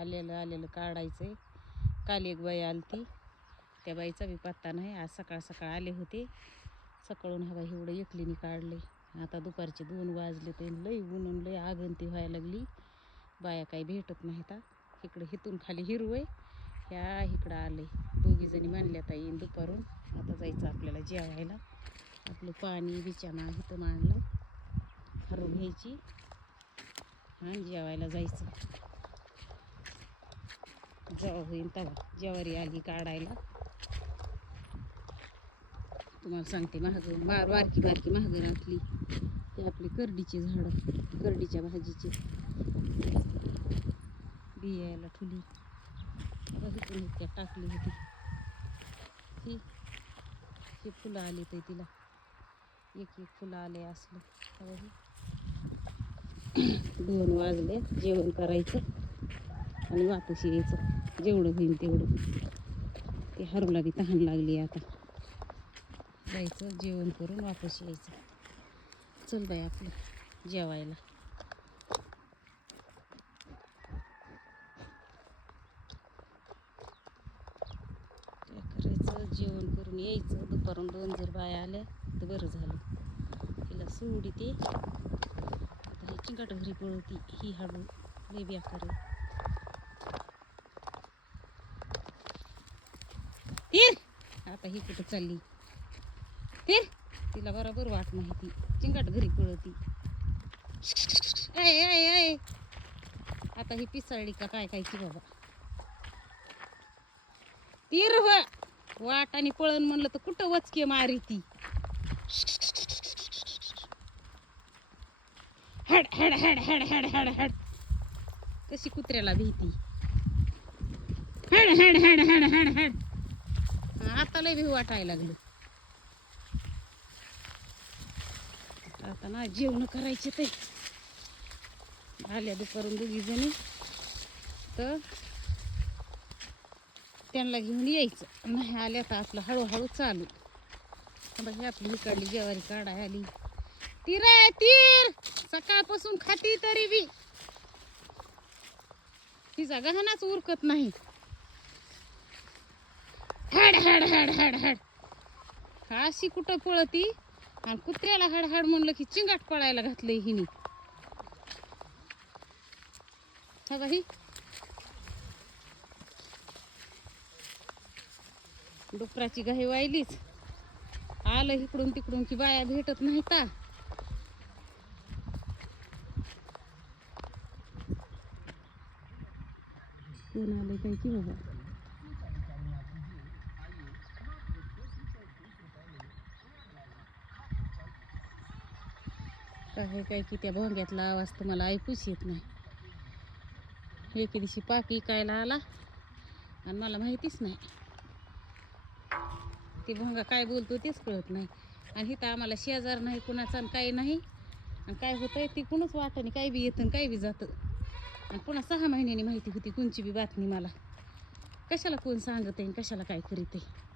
आलेलं आलेलं काढायचंय. काल एक बाई आलती, त्या बाईचा बी पत्ता नाही. आज सकाळ सकाळ आले होते. सकाळून हवा एवढं एकलीने काढले. आता दुपारचे 2 वाजले ते लई ऊन लई आगंती व्हायला लागली. बाया काही भेटत नाहीत. इकडं हिथून खाली हिरवय, ह्या इकडं आले. 2 जणी मांडल्या आता येईन दुपारून. आता जायचं आपल्याला जेवायला. आपलं पाणी बिचाना इथं मांडलं, हरून घ्यायची आणि जेवायला जायचं. जेव्हा होईन तेव्हा ज्वारी आली काढायला. तुम्हाला सांगते बारकी बारकी महाग घातली. ते आपली करडीची झाडं, करडीच्या भाजीची बियायला ठुली. बघितून इतक्या टाकली होती. ही फुलं आली तर तिला एक फुलं आले असलं. 2 वाजले. जेवण करायचं आणि वापस यायचं. जेवढं होईल तेवढं. ते हरूला बी तहान लागली. आता जायचं, जेवण करून वापस यायचं. चल बाई आपलं जेवायला. काय करायचं, जेवण करून यायचं. दुपारून 2 जर बाया आल्या तर बरं झालं. तिला सोडी ते आता ही चिंगाट घरी पळवती. ही हाडू लय बेकार आहे. आता ही कुठं चालली? तिला बरोबर वाट माहिती. चिंगाट घरी पळवती. आता ही पिसाळली का काय कायची बाबा. वाट आणि पळण म्हणलं तर कुठं वचके मारी ती. हड हड हड हड हड हड हड कशी कुत्र्याला भीती. हड हड हड हड हड हड. आता लय भीव वाटायला लागलं. आता ना जेवण करायचे ते आल्या दुपारून 2 जणी तर त्यांना घेऊन यायचं. नाही आल्या तर आपलं हळूहळू चालू. हे आपली इकडली ज्वारी काढाय आली. तीर सकाळपासून खाती तरी बी तिचा गहनाच उरकत नाही. हड हड हड हड हड अशी कुठं पळती. आणि कुत्र्याला हडहड म्हणलं की चिंगाट पळायला घातलंय हिनी. हा ही डुकराची गाई वाहिलीच. आलं इकडून तिकडून की बाया भेटत नाही. कोण आलंय काय की बाबा. काय की त्या भोंग्यातला आवाज तुम्हाला ऐकूच येत नाही. एके दिवशी पाक इकायला आला आणि मला माहितीच नाही. ते भोंगा काय बोलतो तेच कळत नाही. आणि इथं आम्हाला शेजार नाही कुणाचा काही नाही. आणि काय होतंय ती कुणच वाटणी काही बी येतं काही बी जातं. आणि पुन्हा 6 महिन्यांनी माहिती होती कोणची बी बातमी मला. कशाला कोण सांगत आहे कशाला काय करीत आहे.